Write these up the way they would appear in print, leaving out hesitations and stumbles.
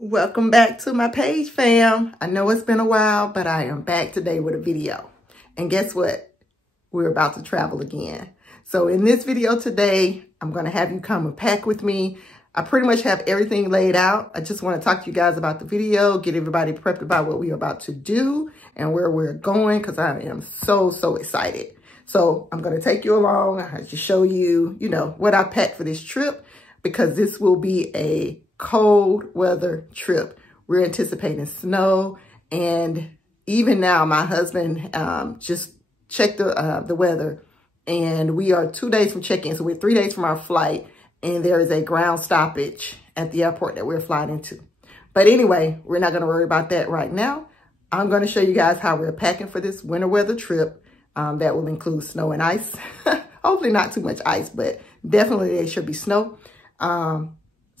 Welcome back to my page, fam. I know it's been a while, but I am back today with a video. And guess what? We're about to travel again. So in this video today, I'm going to have you come and pack with me. I pretty much have everything laid out. I just want to talk to you guys about the video, get everybody prepped about what we're about to do and where we're going, because I am so excited. So I'm going to take you along. I just show you, what I packed for this trip, because this will be a cold weather trip. We're anticipating snow, and even now my husband just checked the weather, and we are 2 days from check-in, so we're 3 days from our flight, and there is a ground stoppage at the airport that we're flying into. But anyway, we're not going to worry about that right now. I'm going to show you guys how we're packing for this winter weather trip that will include snow and ice. Hopefully not too much ice, but definitely there should be snow.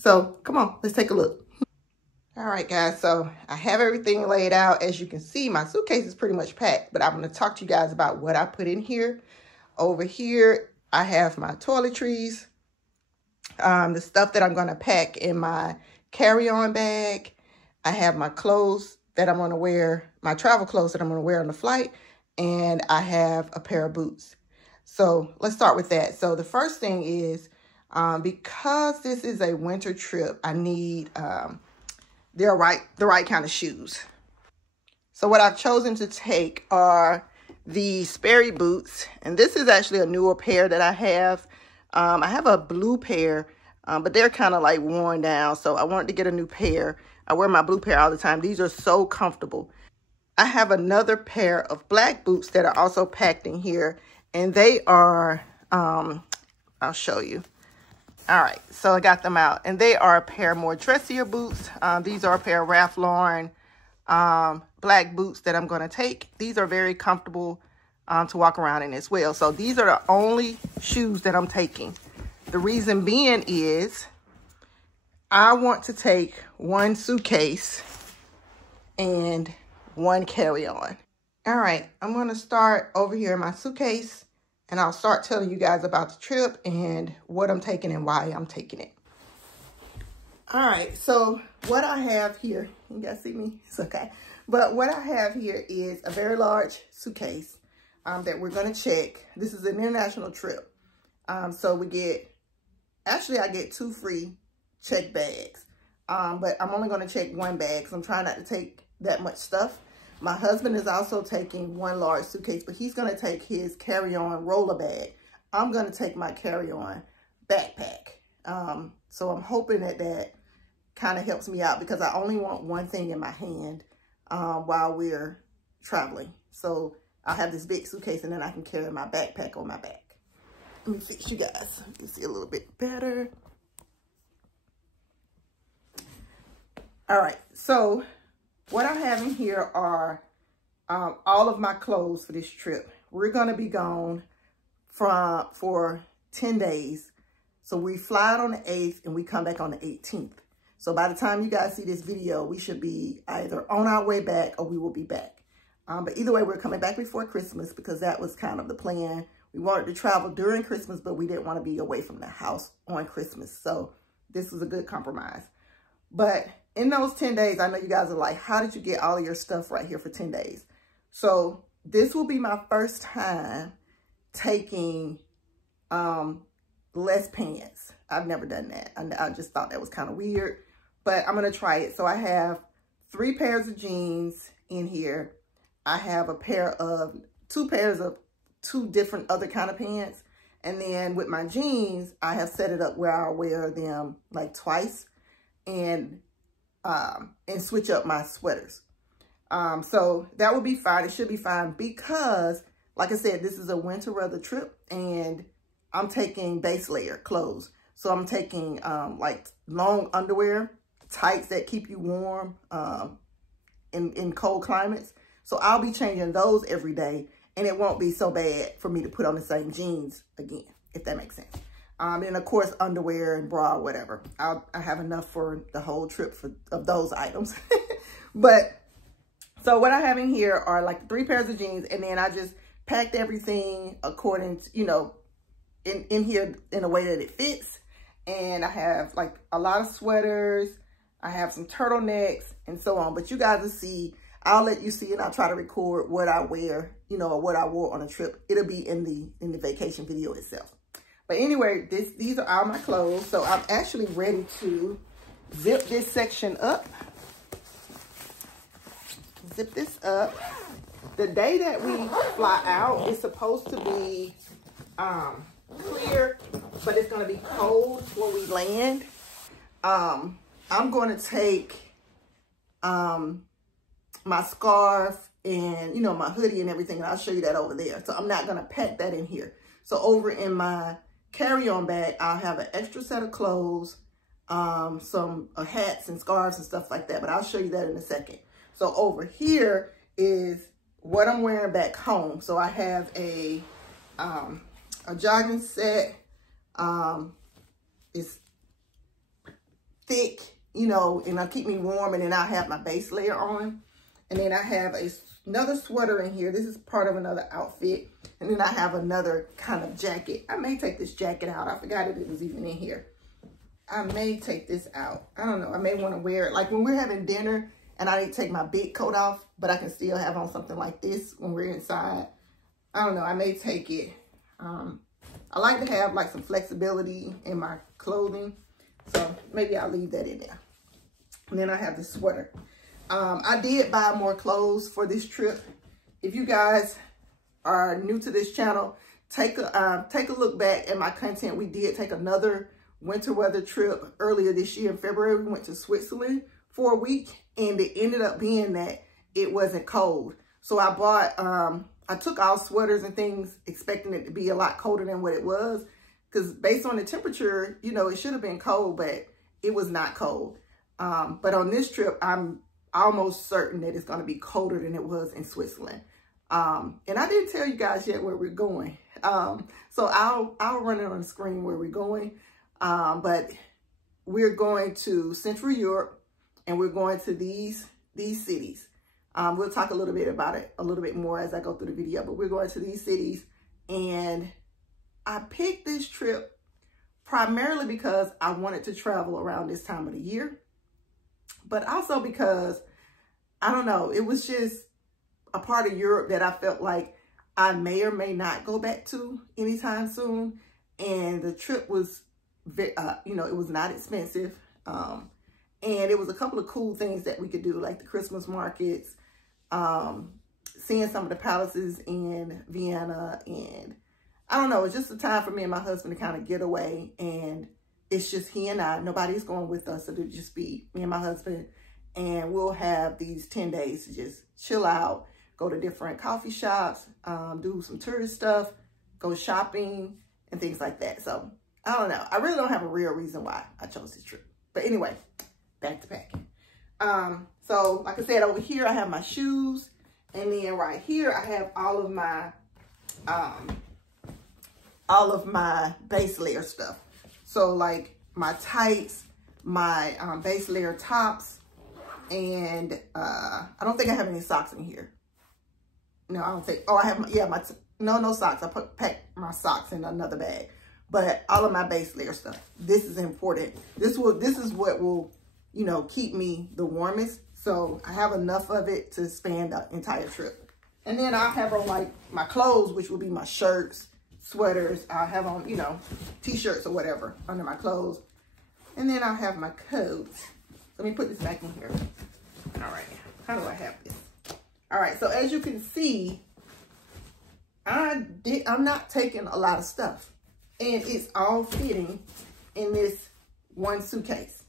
So come on, let's take a look. All right, guys, so I have everything laid out. As you can see, my suitcase is pretty much packed, but I'm going to talk to you guys about what I put in here. Over here, I have my toiletries, the stuff that I'm going to pack in my carry-on bag. I have my clothes that I'm going to wear, my travel clothes that I'm going to wear on the flight, and I have a pair of boots. So let's start with that. So the first thing is, because this is a winter trip, I need the right kind of shoes. So what I've chosen to take are the Sperry boots, and this is actually a newer pair that I have. I have a blue pair, but they're kind of like worn down, so I wanted to get a new pair. I wear my blue pair all the time. These are so comfortable. I have another pair of black boots that are also packed in here, and they are, I'll show you. All right, so I got them out, and they are a pair more dressier boots. These are a pair of Ralph Lauren black boots that I'm going to take. These are very comfortable to walk around in as well. So these are the only shoes that I'm taking. The reason being is I want to take one suitcase and one carry-on. All right, I'm going to start over here in my suitcase, and I'll start telling you guys about the trip and what I'm taking and why I'm taking it. All right, so what I have here, you guys see me? It's okay. But what I have here is a very large suitcase that we're gonna check. This is an international trip. So we get, actually I get 2 free check bags. But I'm only gonna check 1 bag because I'm trying not to take that much stuff. My husband is also taking 1 large suitcase, but he's going to take his carry-on roller bag. I'm going to take my carry-on backpack. So I'm hoping that that kind of helps me out, because I only want one thing in my hand while we're traveling. So I'll have this big suitcase, and then I can carry my backpack on my back. Let me fix you guys. You can see a little bit better. All right, so what I have in here are all of my clothes for this trip. We're going to be gone for 10 days. So we fly out on the 8th and we come back on the 18th. So by the time you guys see this video, we should be either on our way back or we will be back. But either way, we're coming back before Christmas, because that was kind of the plan. We wanted to travel during Christmas, but we didn't want to be away from the house on Christmas. So this was a good compromise. But in those 10 days, I know you guys are like, how did you get all of your stuff right here for 10 days? So this will be my first time taking less pants. I've never done that. I just thought that was kind of weird, but I'm going to try it. So I have 3 pairs of jeans in here. I have 2 pairs of 2 different other kind of pants. And then with my jeans, I have set it up where I'll wear them like twice and switch up my sweaters. So that will be fine. It should be fine, because like I said, this is a winter weather trip and I'm taking base layer clothes. So I'm taking like long underwear, tights that keep you warm in cold climates. So I'll be changing those every day, and it won't be so bad for me to put on the same jeans again, if that makes sense. And of course, underwear and bra, whatever. I have enough for the whole trip of those items. But so what I have in here are like 3 pairs of jeans, and then I just packed everything according to, in here in a way that it fits. And I have like a lot of sweaters, I have some turtlenecks and so on. But you guys will see, I'll let you see, and I'll try to record what I wear, you know, or what I wore on a trip. It'll be in the vacation video itself. But anyway, these are all my clothes. So I'm actually ready to zip this section up. Zip this up. The day that we fly out is supposed to be clear, but it's going to be cold when we land. I'm going to take my scarf and, you know, my hoodie and everything, and I'll show you that over there. So I'm not going to pack that in here. So over in my carry-on bag, I'll have an extra set of clothes, some hats and scarves and stuff like that, but I'll show you that in a second. So over here is what I'm wearing back home. So I have a jogging set. It's thick, you know, and it'll keep me warm, and then I'll have my base layer on. And then I have another sweater in here. This is part of another outfit. And then I have another kind of jacket. I may take this jacket out. I forgot it was even in here. I may take this out. I don't know. I may want to wear it. Like when we're having dinner and I didn't take my big coat off, but I can still have on something like this when we're inside. I don't know. I may take it. I like to have like some flexibility in my clothing. So maybe I'll leave that in there. And then I have the sweater. I did buy more clothes for this trip. If you guys are new to this channel, take a look back at my content. We did take another winter weather trip earlier this year in February. We went to Switzerland for a week, and it ended up being that it wasn't cold. So I bought, I took all sweaters and things expecting it to be a lot colder than what it was, because based on the temperature, you know, it should have been cold, but it was not cold. But on this trip, I'm almost certain that it's going to be colder than it was in Switzerland. And I didn't tell you guys yet where we're going. So I'll run it on the screen where we're going. But we're going to Central Europe, and we're going to these cities. We'll talk a little bit about it a little bit more as I go through the video, but we're going to these cities. And I picked this trip primarily because I wanted to travel around this time of the year, but also because, I don't know, it was just a part of Europe that I felt like I may or may not go back to anytime soon. And the trip was, you know, it was not expensive. And it was a couple of cool things that we could do, like the Christmas markets, seeing some of the palaces in Vienna. And I don't know, it's just a time for me and my husband to kind of get away. And it's just he and I, nobody's going with us. So it'll just be me and my husband. And we'll have these 10 days to just chill out, go to different coffee shops, do some tourist stuff, go shopping and things like that. So I don't know. I really don't have a real reason why I chose this trip. But anyway, back to packing. So like I said, over here I have my shoes. And then right here I have all of my base layer stuff. So like my tights, my base layer tops, and I don't think I have any socks in here. No, I don't think. Oh, I have, no socks. I packed my socks in another bag. But all of my base layer stuff. This is important. This is what will, you know, keep me the warmest. So I have enough of it to span the entire trip. And then I'll have on like my clothes, which will be my shirts, sweaters. I'll have on, you know, t-shirts or whatever under my clothes. And then I'll have my coats. Let me put this back in here. All right. How do I have this? All right. So as you can see, I'm not taking a lot of stuff. And it's all fitting in this one suitcase.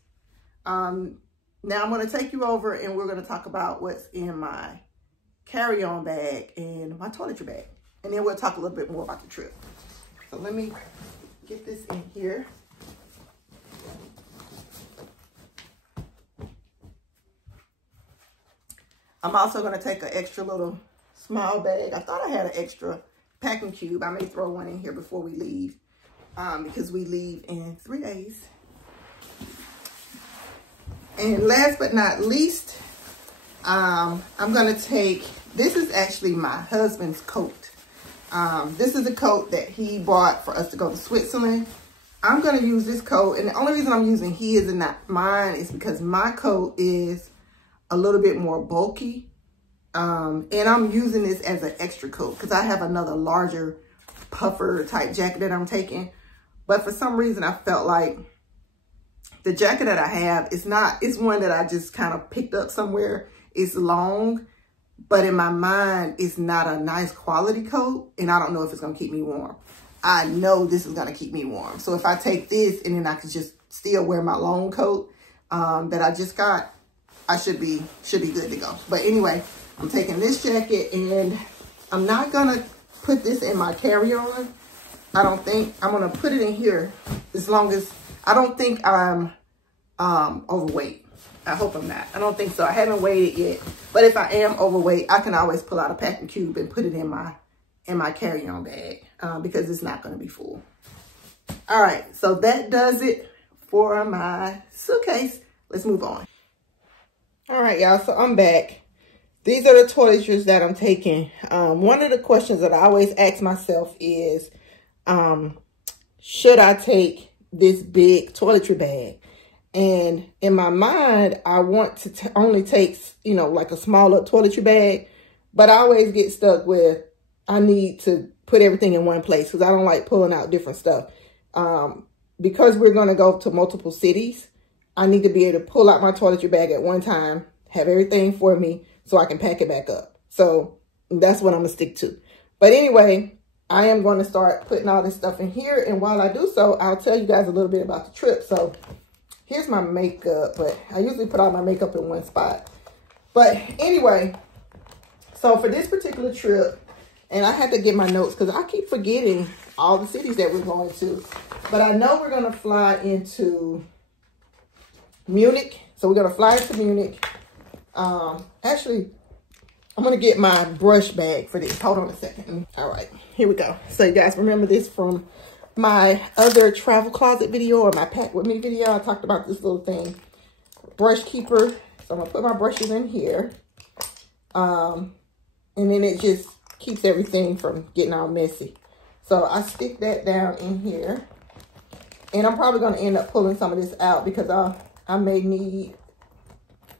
Now I'm going to take you over and we're going to talk about what's in my carry-on bag and my toiletry bag. And then we'll talk a little bit more about the trip. So let me get this in here. I'm also going to take an extra little small bag. I thought I had an extra packing cube. I may throw one in here before we leave because we leave in 3 days. And last but not least, I'm going to take, this is actually my husband's coat. This is a coat that he bought for us to go to Switzerland. I'm going to use this coat. And the only reason I'm using his and not mine is because my coat is a little bit more bulky. And I'm using this as an extra coat because I have another larger puffer type jacket that I'm taking. But for some reason, I felt like the jacket that I have, it's one that I just kind of picked up somewhere. It's long, but in my mind, it's not a nice quality coat. And I don't know if it's going to keep me warm. I know this is going to keep me warm. So if I take this and then I can just still wear my long coat that I just got, I should be good to go. But anyway, I'm taking this jacket and I'm not going to put this in my carry-on. I don't think. I'm going to put it in here as long as, I don't think I'm overweight. I hope I'm not. I don't think so. I haven't weighed it yet. But if I am overweight, I can always pull out a packing cube and put it in my carry-on bag because it's not going to be full. All right, so that does it for my suitcase. Let's move on. All right, y'all, so I'm back. These are the toiletries that I'm taking. One of the questions that I always ask myself is, should I take this big toiletry bag? And in my mind, I want to only take, you know, like a smaller toiletry bag, but I always get stuck with, I need to put everything in one place because I don't like pulling out different stuff. Because we're going to go to multiple cities, I need to be able to pull out my toiletry bag at one time, have everything for me so I can pack it back up. So that's what I'm going to stick to. But anyway, I am going to start putting all this stuff in here. And while I do so, I'll tell you guys a little bit about the trip. So here's my makeup, but I usually put all my makeup in one spot. But anyway, so for this particular trip, and I had to get my notes because I keep forgetting all the cities that we're going to. But I know we're going to fly into Munich. So we're going to fly into Munich. Actually, I'm going to get my brush bag for this. Hold on a second. All right, here we go. So you guys remember this from my other travel closet video or my pack with me video. I talked about this little thing, brush keeper. So I'm going to put my brushes in here. And then it just keeps everything from getting all messy. So I stick that down in here. And I'm probably going to end up pulling some of this out because I may need...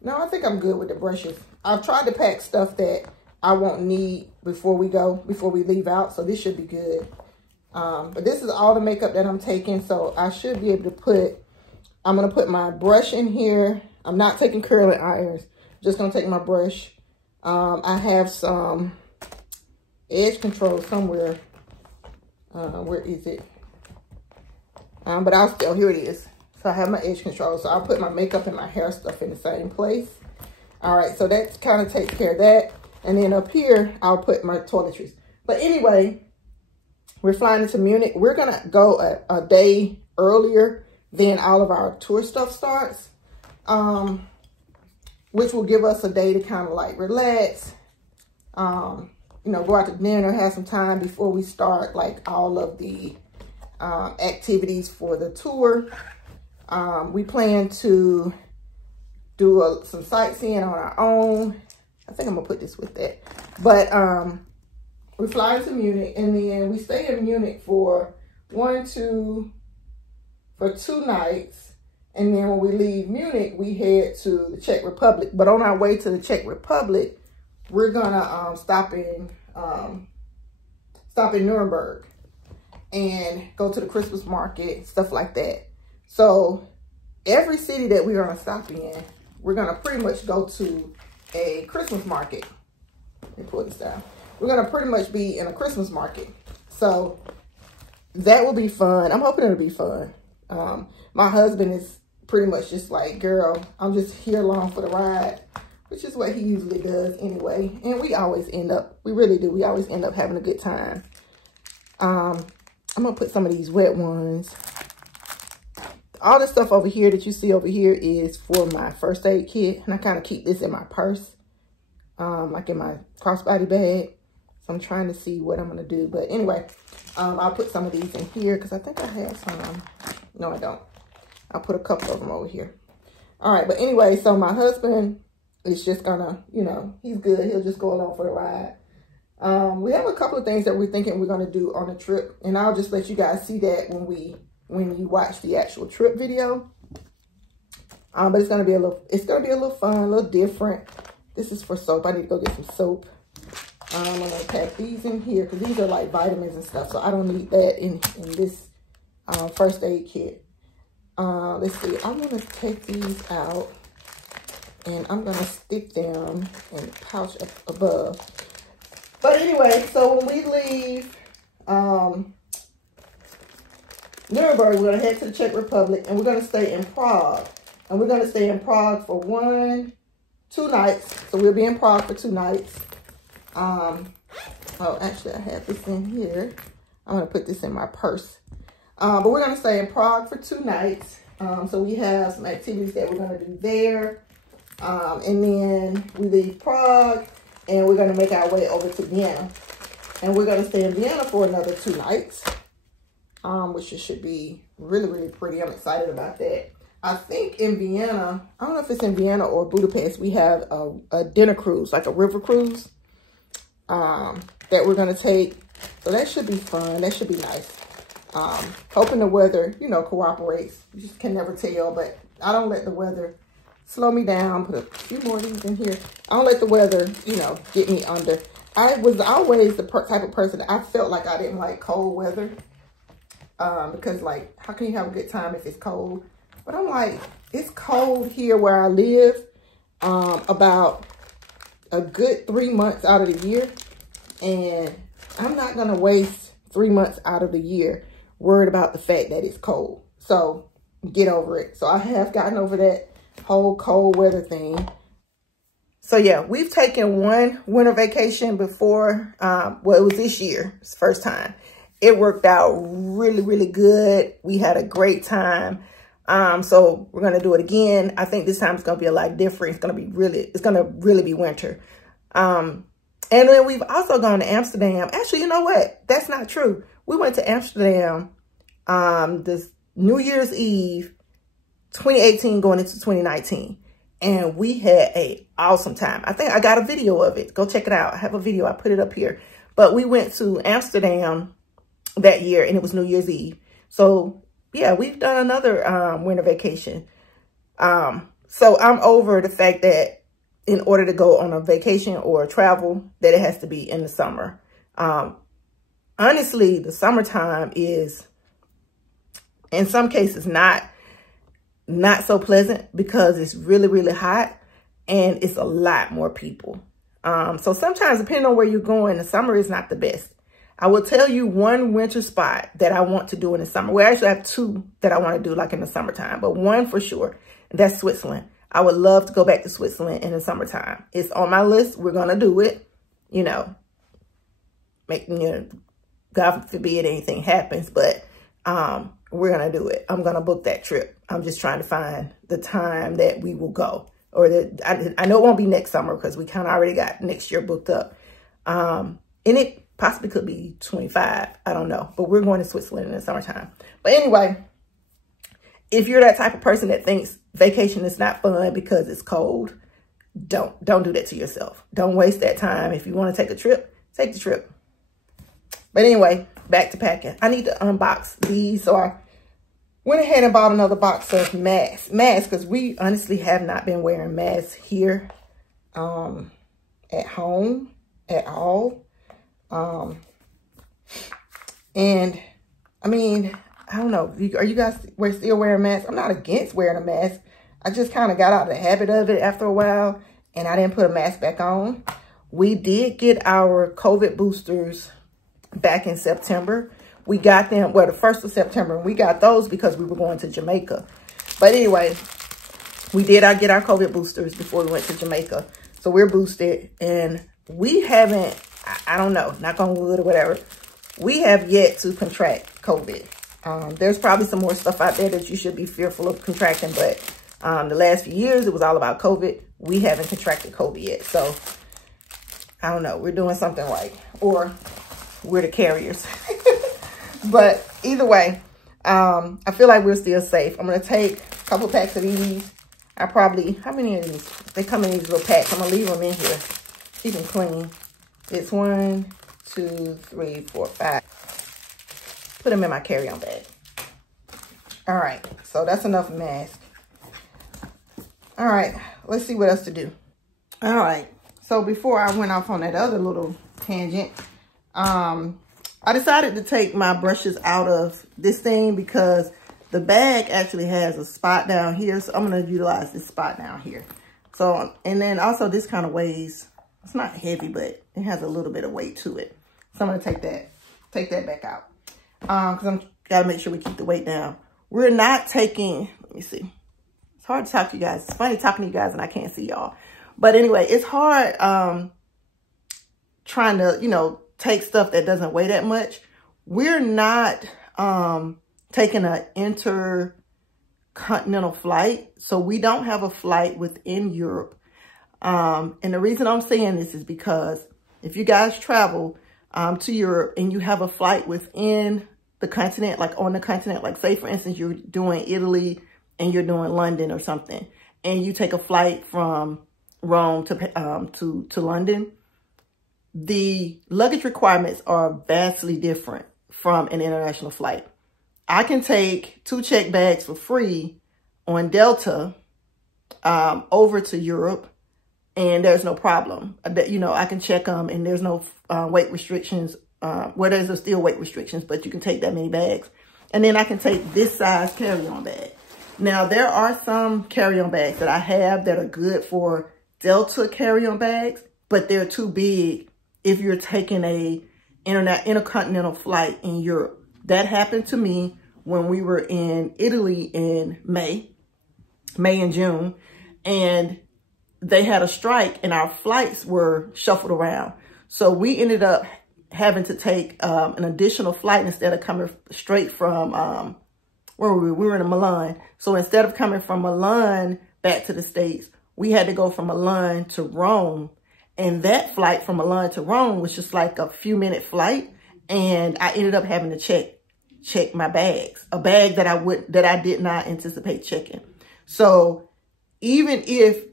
No, I think I'm good with the brushes. I've tried to pack stuff that I won't need before we leave out. So this should be good. But this is all the makeup that I'm taking. So I should be able to put... I'm going to put my brush in here. I'm not taking curling irons. Just going to take my brush. I have some edge control somewhere. Where is it? But I'll still, here it is. So I have my edge control. So I'll put my makeup and my hair stuff in the same place. All right, so that kind of takes care of that. And then up here, I'll put my toiletries. But anyway, we're flying into Munich. We're going to go a day earlier than all of our tour stuff starts. Which will give us a day to kind of like relax. You know, go out to dinner, have some time before we start like all of the activities for the tour. We plan to do some sightseeing on our own. I think I'm gonna put this with that. But we fly to Munich and then we stay in Munich for 2 nights. And then when we leave Munich, we head to the Czech Republic. But on our way to the Czech Republic, we're gonna stop in Nuremberg and go to the Christmas market, stuff like that. So every city that we're gonna stop in, we're gonna pretty much go to a Christmas market. Let me pull this down. We're gonna pretty much be in a Christmas market. So that will be fun. I'm hoping it'll be fun. My husband is pretty much just like, girl, I'm just here along for the ride, which is what he usually does anyway. And we always end up, we really do. We always end up having a good time. I'm going to put some of these wet ones. All the stuff over here that you see over here is for my first aid kit. And I kind of keep this in my purse, like in my crossbody bag. So I'm trying to see what I'm going to do. But anyway, I'll put some of these in here because I think I have some. No, I don't. I'll put a couple of them over here. All right. But anyway, so my husband is just going to, you know, he's good. He'll just go along for the ride. We have a couple of things that we're thinking we're going to do on the trip. And I'll just let you guys see that when we when you watch the actual trip video. But it's gonna be a little fun, a little different. This is for soap. I need to go get some soap. I'm gonna pack these in here because these are like vitamins and stuff, so I don't need that in this first aid kit. Let's see, I'm gonna take these out and I'm gonna stick them in the pouch up above. But anyway, so when we leave Nuremberg, we're gonna head to the Czech Republic and we're gonna stay in Prague. And we're gonna stay in Prague for 2 nights. So we'll be in Prague for 2 nights. Oh, actually I have this in here. I'm gonna put this in my purse. But we're gonna stay in Prague for 2 nights. So we have some activities that we're gonna do there. And then we leave Prague and we're gonna make our way over to Vienna. And we're gonna stay in Vienna for another 2 nights. Which should be really, really pretty. I'm excited about that. I think in Vienna, I don't know if it's in Vienna or Budapest, we have a dinner cruise, like a river cruise, that we're gonna take. So that should be fun. That should be nice. Hoping the weather, you know, cooperates. You just can never tell, but I don't let the weather slow me down. Put a few more of these in here. I don't let the weather, you know, get me under. I was always the type of person that I felt like I didn't like cold weather. Because like, how can you have a good time if it's cold? But I'm like, it's cold here where I live, about a good 3 months out of the year. And I'm not going to waste 3 months out of the year worried about the fact that it's cold. So get over it. So I have gotten over that whole cold weather thing. So yeah, we've taken 1 winter vacation before. Well, it was this year. It's the first time. It worked out really, really good. We had a great time. So we're going to do it again. I think this time it's going to be a lot different. It's going to really be winter. And then we've also gone to Amsterdam. Actually, you know what? That's not true. We went to Amsterdam, this New Year's Eve, 2018 going into 2019. And we had an awesome time. I think I got a video of it. Go check it out. I have a video. I put it up here. But we went to Amsterdam that year and it was New Year's Eve. So yeah, we've done another winter vacation. So I'm over the fact that in order to go on a vacation or travel, that it has to be in the summer. Honestly, the summertime is in some cases not so pleasant because it's really, really hot and it's a lot more people. So sometimes depending on where you're going, the summer is not the best. I will tell you one winter spot that I want to do in the summer. Well, I actually have 2 that I want to do like in the summertime, but one for sure, and that's Switzerland. I would love to go back to Switzerland in the summertime. It's on my list. We're going to do it. You know, God forbid anything happens, but we're going to do it. I'm going to book that trip. I'm just trying to find the time that we will go. Or I know it won't be next summer because we kind of already got next year booked up. And it possibly could be 25. I don't know. But we're going to Switzerland in the summertime. But anyway, if you're that type of person that thinks vacation is not fun because it's cold, don't do that to yourself. Don't waste that time. If you want to take a trip, take the trip. But anyway, back to packing. I need to unbox these. So I went ahead and bought another box of masks because we honestly have not been wearing masks here at home at all. And I mean, I don't know. Are you guys still wearing masks? I'm not against wearing a mask. I just kind of got out of the habit of it after a while and I didn't put a mask back on. We did get our COVID boosters back in September. We got them, well, the 1st of September. And we got those because we were going to Jamaica. But anyway, we did get our COVID boosters before we went to Jamaica. So we're boosted and we haven't, I don't know, knock on wood or whatever. We have yet to contract COVID. There's probably some more stuff out there that you should be fearful of contracting, but the last few years, it was all about COVID. We haven't contracted COVID yet. So I don't know. We're doing something right, or we're the carriers. But either way, I feel like we're still safe. I'm going to take a couple packs of these. How many of these? They come in these little packs. I'm going to leave them in here. Keep them clean. It's 1, 2, 3, 4, 5. Put them in my carry-on bag. All right, so that's enough mask. All right, let's see what else to do. All right, so before I went off on that other little tangent, I decided to take my brushes out of this thing because the bag actually has a spot down here. So I'm going to utilize this spot down here. So, and then also this kind of weighs, it's not heavy, but it has a little bit of weight to it. So I'm going to take that back out. Because I'm got to make sure we keep the weight down. We're not taking, let me see. It's hard to talk to you guys. It's funny talking to you guys and I can't see y'all. But anyway, it's hard trying to, you know, take stuff that doesn't weigh that much. We're not taking an intercontinental flight. So we don't have a flight within Europe. And the reason I'm saying this is because if you guys travel to Europe and you have a flight within the continent, like on the continent, like say for instance, you're doing Italy and you're doing London or something, and you take a flight from Rome to London, the luggage requirements are vastly different from an international flight. I can take 2 check bags for free on Delta over to Europe, and there's no problem. You know, I can check them, and there's no weight restrictions. Well, there's still weight restrictions, but you can take that many bags. And then I can take this size carry-on bag. Now, there are some carry-on bags that I have that are good for Delta carry-on bags, but they're too big if you're taking a intercontinental flight in Europe. That happened to me when we were in Italy in May and June, and they had a strike and our flights were shuffled around. So we ended up having to take an additional flight instead of coming straight from, where were we? We were in Milan. So instead of coming from Milan back to the States, we had to go from Milan to Rome. And that flight from Milan to Rome was just like a few minute flight. And I ended up having to check my bags, a bag that I did not anticipate checking. So even if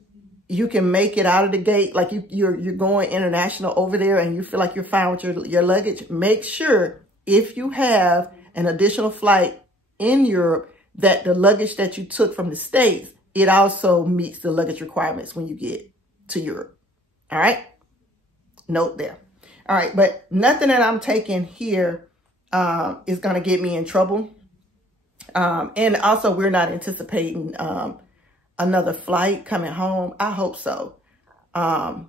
you can make it out of the gate, like you're going international over there and you feel like you're fine with your luggage, make sure if you have an additional flight in Europe that the luggage that you took from the States, it also meets the luggage requirements when you get to Europe. All right. Note there. All right. But nothing that I'm taking here is going to get me in trouble. And also we're not anticipating another flight coming home. I hope so. I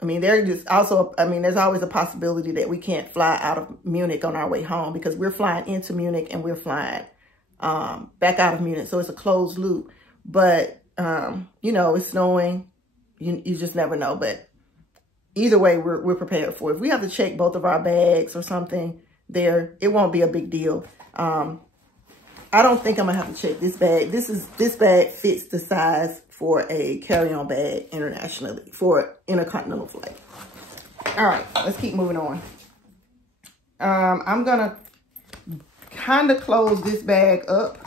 mean, there's always a possibility that we can't fly out of Munich on our way home because we're flying into Munich and we're flying back out of Munich. So it's a closed loop. But, you know, it's snowing. You just never know. But either way, we're prepared for it. If we have to check both of our bags or something there, it won't be a big deal. I don't think I'm gonna have to check this bag. This bag fits the size for a carry-on bag internationally for intercontinental flight. All right, let's keep moving on. I'm gonna kind of close this bag up.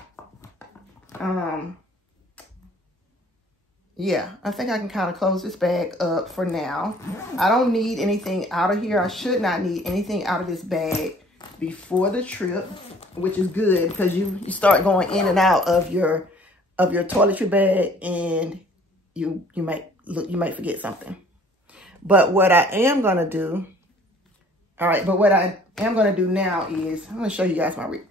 Yeah, I think I can kind of close this bag up for now. I don't need anything out of here. I should not need anything out of this bag before the trip, which is good because you start going in and out of your toiletry bag and you might forget something. But what I am going to do, all right, but what I am going to do now is, I'm going to show you guys my Rick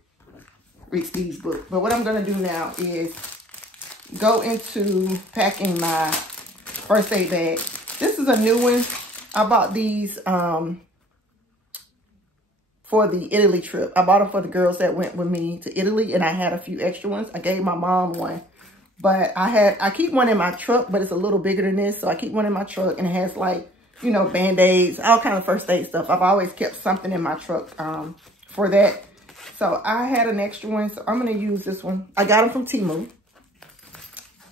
Steves book. But what I'm going to do now is go into packing my first aid bag. This is a new one. I bought these for the Italy trip. I bought them for the girls that went with me to Italy, and I had a few extra ones. I gave my mom one, but I keep one in my truck, but it's a little bigger than this. So I keep one in my truck, and it has like, you know, Band-Aids, all kind of first aid stuff. I've always kept something in my truck for that. So I had an extra one, so I'm going to use this one. I got them from Temu.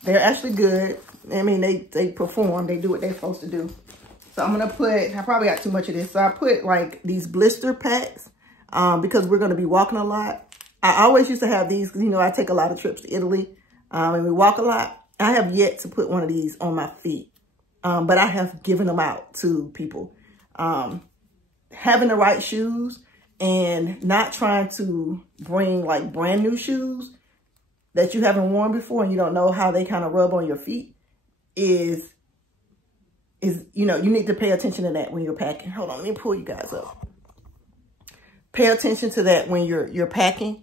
They're actually good. I mean, they perform. They do what they're supposed to do. So I'm going to put, I probably got too much of this. So I put like these blister packs because we're going to be walking a lot. I always used to have these because, you know, I take a lot of trips to Italy and we walk a lot. I have yet to put one of these on my feet, but I have given them out to people. Having the right shoes and not trying to bring like brand new shoes that you haven't worn before and you don't know how they kind of rub on your feet is, you know, you need to pay attention to that when you're packing. Hold on, let me pull you guys up. Pay attention to that when you're packing.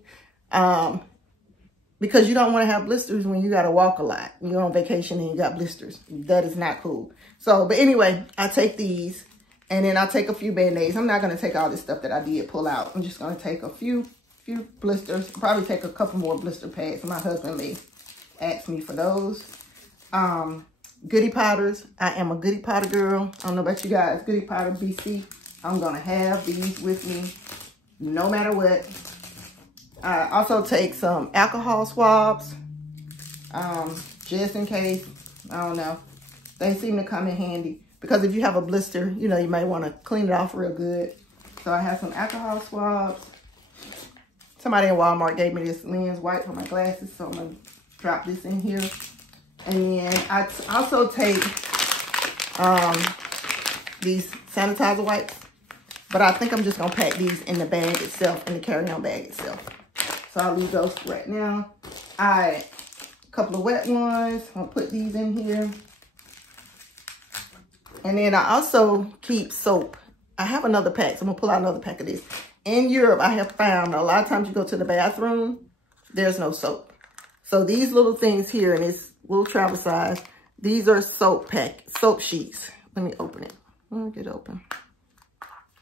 Because you don't want to have blisters when you got to walk a lot. You're on vacation and you got blisters. That is not cool. So, but anyway, I take these and then I'll take a few Band-Aids. I'm not going to take all this stuff that I did pull out. I'm just going to take a few blisters. Probably take a couple more blister pads. My husband may ask me for those. Goody powders. I am a Goody powder girl. I don't know about you guys. Goody powder BC. I'm going to have these with me no matter what. I also take some alcohol swabs, just in case. I don't know. They seem to come in handy because if you have a blister, you know, you might want to clean it off real good. So I have some alcohol swabs. Somebody in Walmart gave me this lens wipe for my glasses, so I'm going to drop this in here. And then I also take these sanitizer wipes, but I think I'm just going to pack these in the bag itself, in the carry-on bag itself. So I'll leave those right now. A couple of wet ones. I'll put these in here. And then I also keep soap. I have another pack, so I'm gonna pull out another pack of this. In Europe, I have found a lot of times you go to the bathroom, there's no soap. So these little things here in this little travel size, these are soap sheets. Let me open it. Let me get it open.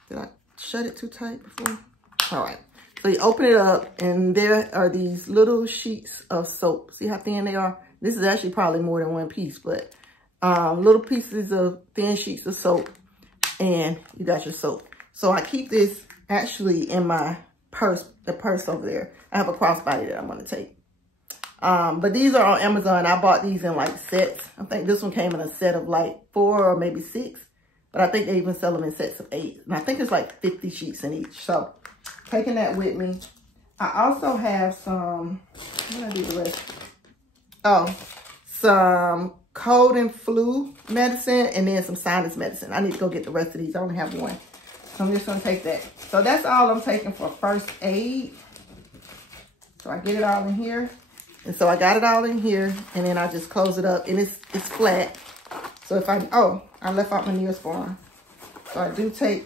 Did I shut it too tight before? All right. So you open it up and there are these little sheets of soap. See how thin they are? This is actually probably more than one piece, but little pieces of thin sheets of soap and you got your soap. So I keep this actually in my purse, the purse over there. I have a crossbody that I'm going to take. But these are on Amazon. I bought these in like sets. I think this one came in a set of like 4 or maybe 6. But I think they even sell them in sets of 8. And I think it's like 50 sheets in each. So taking that with me. I also have some, what did I do the rest? Oh, some cold and flu medicine and then some sinus medicine. I need to go get the rest of these. I only have one. So I'm just going to take that. So that's all I'm taking for first aid. So I get it all in here. And so I got it all in here and then I just close it up and it's flat. So if I left out my Neosporin. So I do take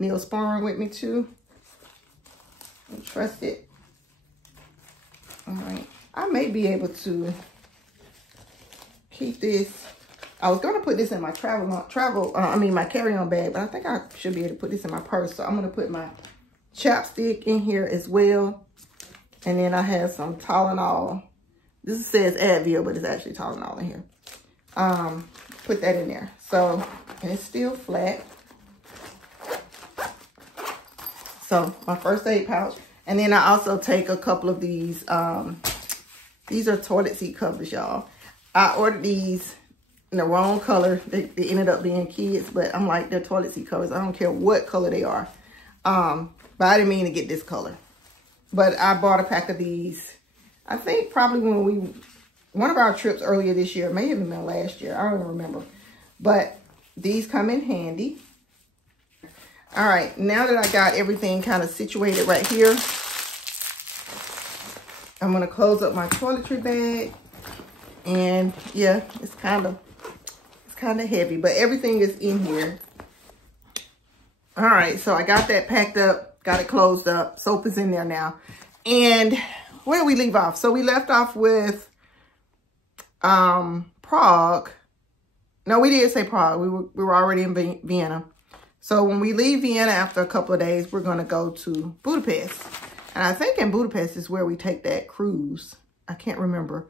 Neosporin with me too. And trust it. All right. I may be able to keep this. I was going to put this in my my carry-on bag, but I think I should be able to put this in my purse. So I'm going to put my chapstick in here as well. And then I have some Tylenol. This says Advil, but it's actually Tylenol in here. Put that in there. So, and it's still flat. So my first aid pouch. And then I also take a couple of these are toilet seat covers, y'all. I ordered these in the wrong color. They ended up being kids, but I'm like, they're toilet seat covers. I don't care what color they are. But I didn't mean to get this color. But I bought a pack of these. I think probably when one of our trips earlier this year, may have even been last year. I don't even remember. But these come in handy. All right, now that I got everything kind of situated right here, I'm gonna close up my toiletry bag. And yeah, it's kind of heavy, but everything is in here. All right, so I got that packed up, got it closed up. Soap is in there now. And where did we leave off? So we left off with Prague. No, we did say Prague. We were already in Vienna. So when we leave Vienna after a couple of days, we're going to go to Budapest. And I think in Budapest is where we take that cruise. I can't remember.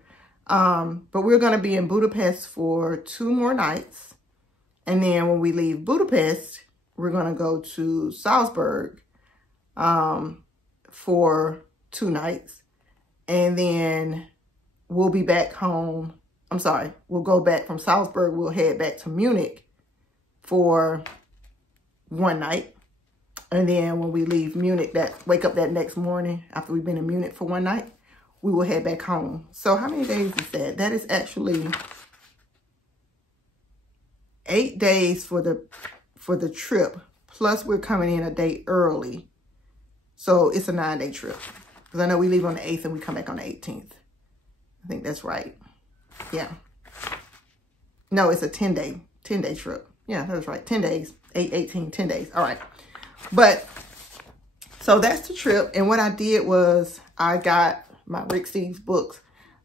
But we're going to be in Budapest for 2 more nights. And then when we leave Budapest, we're going to go to Salzburg for 2 nights. And then we'll be back home. I'm sorry. We'll go back from Salzburg. We'll head back to Munich for 1 night. And then when we leave Munich, wake up that next morning after we've been in Munich for 1 night, we will head back home. So how many days is that? That is actually 8 days for the trip. Plus we're coming in a day early. So it's a 9-day trip. Because I know we leave on the 8th and we come back on the 18th. I think that's right. Yeah. No, it's a 10-day trip. Yeah, that's right. 10 days. 8, 18, 10 days. All right. But so that's the trip. And what I did was I got my Rick Steves books.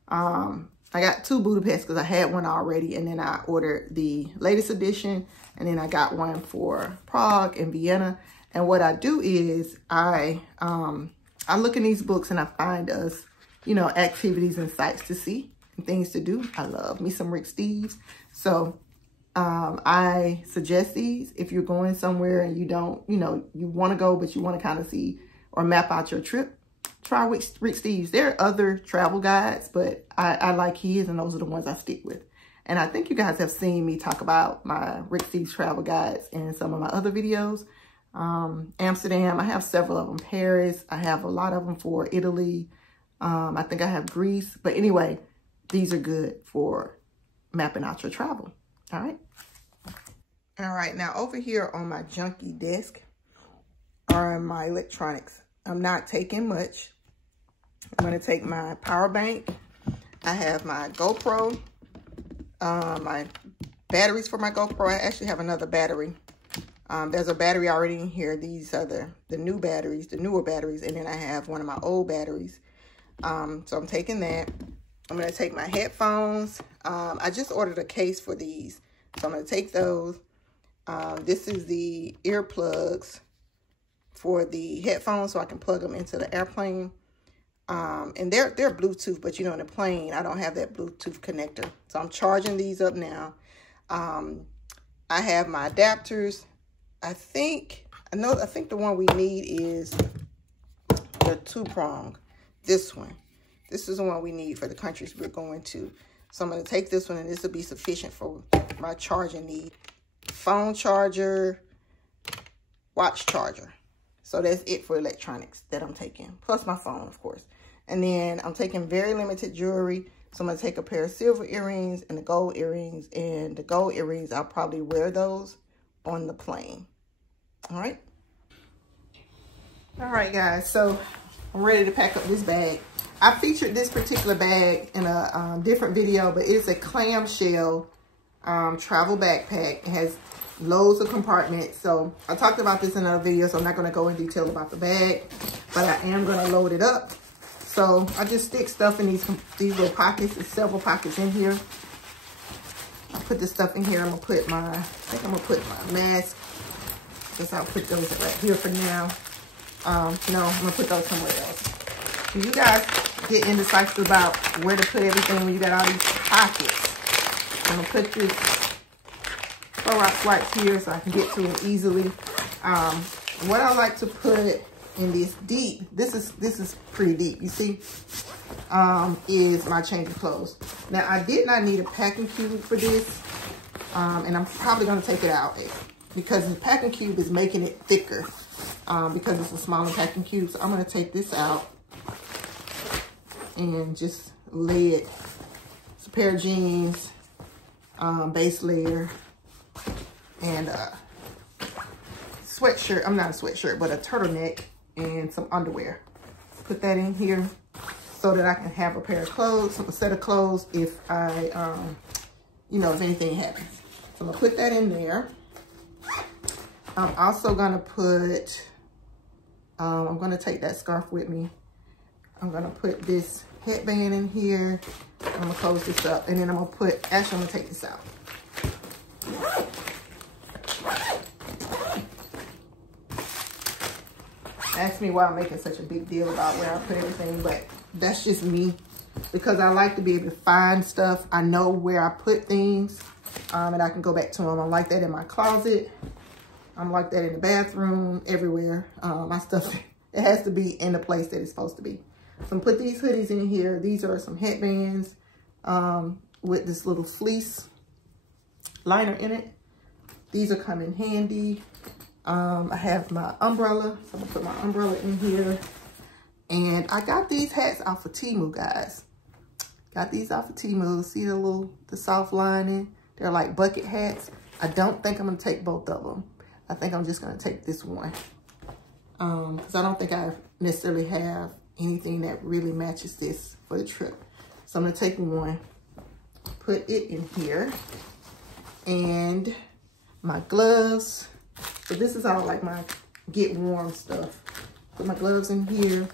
I got 2 Budapest because I had one already. And then I ordered the latest edition. And then I got one for Prague and Vienna. And what I do is I look in these books and I find us, you know, activities and sites to see and things to do. I love me some Rick Steves. So I suggest these if you're going somewhere and you don't, you know, you want to go, but you want to kind of see or map out your trip. Try Rick Steves. There are other travel guides, but I like his, and those are the ones I stick with. And I think you guys have seen me talk about my Rick Steves travel guides in some of my other videos. Amsterdam, I have several of them. Paris, I have a lot of them for Italy. I think I have Greece. But anyway, these are good for mapping out your travel. All right. All right. Now over here on my junky desk are my electronics. I'm not taking much. I'm going to take my power bank. I have my GoPro, my batteries for my GoPro. I actually have another battery. There's a battery already in here. These are the new batteries, the newer batteries. And then I have one of my old batteries. So I'm taking that. I'm going to take my headphones. I just ordered a case for these. So I'm going to take those. This is the earplugs for the headphones so I can plug them into the airplane. And they're Bluetooth, but you know, in the plane, I don't have that Bluetooth connector. So I'm charging these up now. I have my adapters. I think the one we need is the 2-prong. This one. This is the one we need for the countries we're going to. So I'm going to take this one, and this will be sufficient for my charging need. Phone charger, watch charger. So that's it for electronics that I'm taking. Plus my phone, of course. And then I'm taking very limited jewelry. So I'm going to take a pair of silver earrings and the gold earrings. And the gold earrings, I'll probably wear those on the plane. All right. All right, guys. So I'm ready to pack up this bag. I featured this particular bag in a different video, but it's a clamshell travel backpack. It has loads of compartments. So I talked about this in another video, so I'm not going to go in detail about the bag, but I am going to load it up. So I just stick stuff in these little pockets. There's several pockets in here. I put this stuff in here. I think I'm going to put my mask. Guess I'll put those right here for now. No, I'm going to put those somewhere else. So you guys get indecisive about where to put everything when you got all these pockets. I'm going to put this Clorox wipes here so I can get to them easily. What I like to put in this deep, this is pretty deep, you see, is my change of clothes. Now, I did not need a packing cube for this, and I'm probably going to take it out because the packing cube is making it thicker because it's a smaller packing cube. So I'm going to take this out and just lay it. It's a pair of jeans, base layer, and a sweatshirt. I'm not a sweatshirt, but a turtleneck and some underwear. Put that in here so that I can have a pair of clothes, a set of clothes if I, you know, if anything happens. So I'm gonna put that in there. I'm also gonna put, I'm gonna take that scarf with me. I'm gonna put this headband in here. I'm gonna close this up, and then I'm gonna put, actually I'm gonna take this out. Ask me why I'm making such a big deal about where I put everything, but that's just me because I like to be able to find stuff. I know where I put things, and I can go back to them. I'm like that in my closet. I'm like that in the bathroom, everywhere. My stuff, it has to be in the place that it's supposed to be. So I'm put these hoodies in here. These are some headbands with this little fleece liner in it. These will come in handy. I have my umbrella, so I'm gonna put my umbrella in here. And I got these hats off of Temu, guys. Got these off of Temu. See the soft lining? They're like bucket hats. I don't think I'm gonna take both of them. I think I'm just gonna take this one. Because I don't think I necessarily have anything that really matches this for the trip. So I'm gonna take one, put it in here, and my gloves. So this is all like my get warm stuff. Put my gloves in here,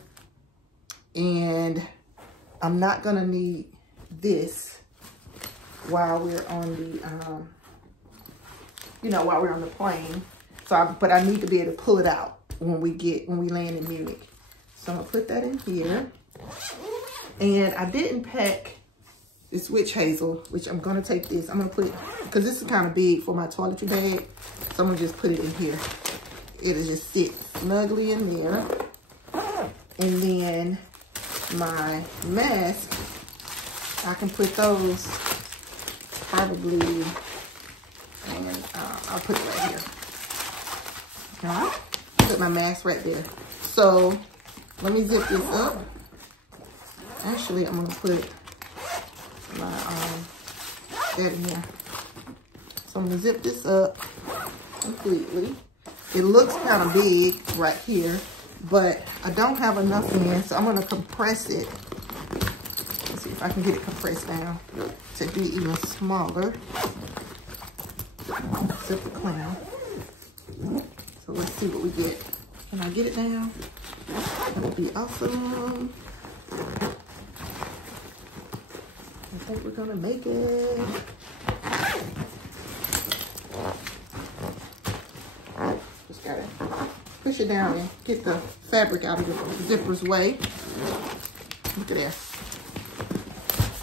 and I'm not gonna need this while we're on the, while we're on the plane. So, but I need to be able to pull it out when we land in Munich. So I'm gonna put that in here. And I didn't pack this witch hazel, which I'm gonna take this. I'm gonna put, because this is kind of big for my toiletry bag. So I'm gonna just put it in here. It'll just sit snugly in there. And then my mask, I can put those probably, and I'll put it right here. All right, put my mask right there. So let me zip this up. Actually, I'm gonna put my that in here. So I'm gonna zip this up completely. It looks kind of big right here, but I don't have enough in, so I'm gonna compress it. Let's see if I can get it compressed down to be even smaller. Zip the clown. So let's see what we get. Can I get it down? That would be awesome. I think we're gonna make it. Just gotta push it down and get the fabric out of the zipper's way. Look at there.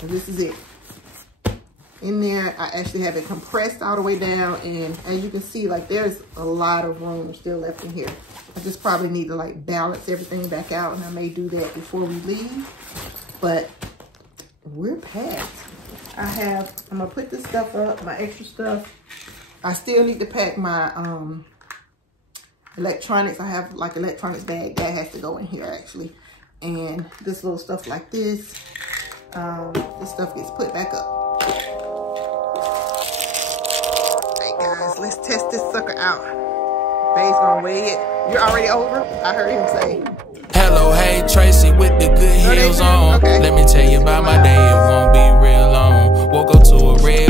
And this is it. In there, I actually have it compressed all the way down, and as you can see, like, there's a lot of room still left in here. I just probably need to like balance everything back out, and I may do that before we leave, but we're packed. I'm gonna put this stuff up, my extra stuff. I still need to pack my electronics. I have like electronics bag that has to go in here actually. And this little stuff like this, this stuff gets put back up. Hey guys, let's test this sucker out. Babe's gonna weigh it. You're already over? I heard him say. Hello, hey, Tracy with the good heels on. Okay. Let me tell you about my day, it won't be real long. Woke up to a red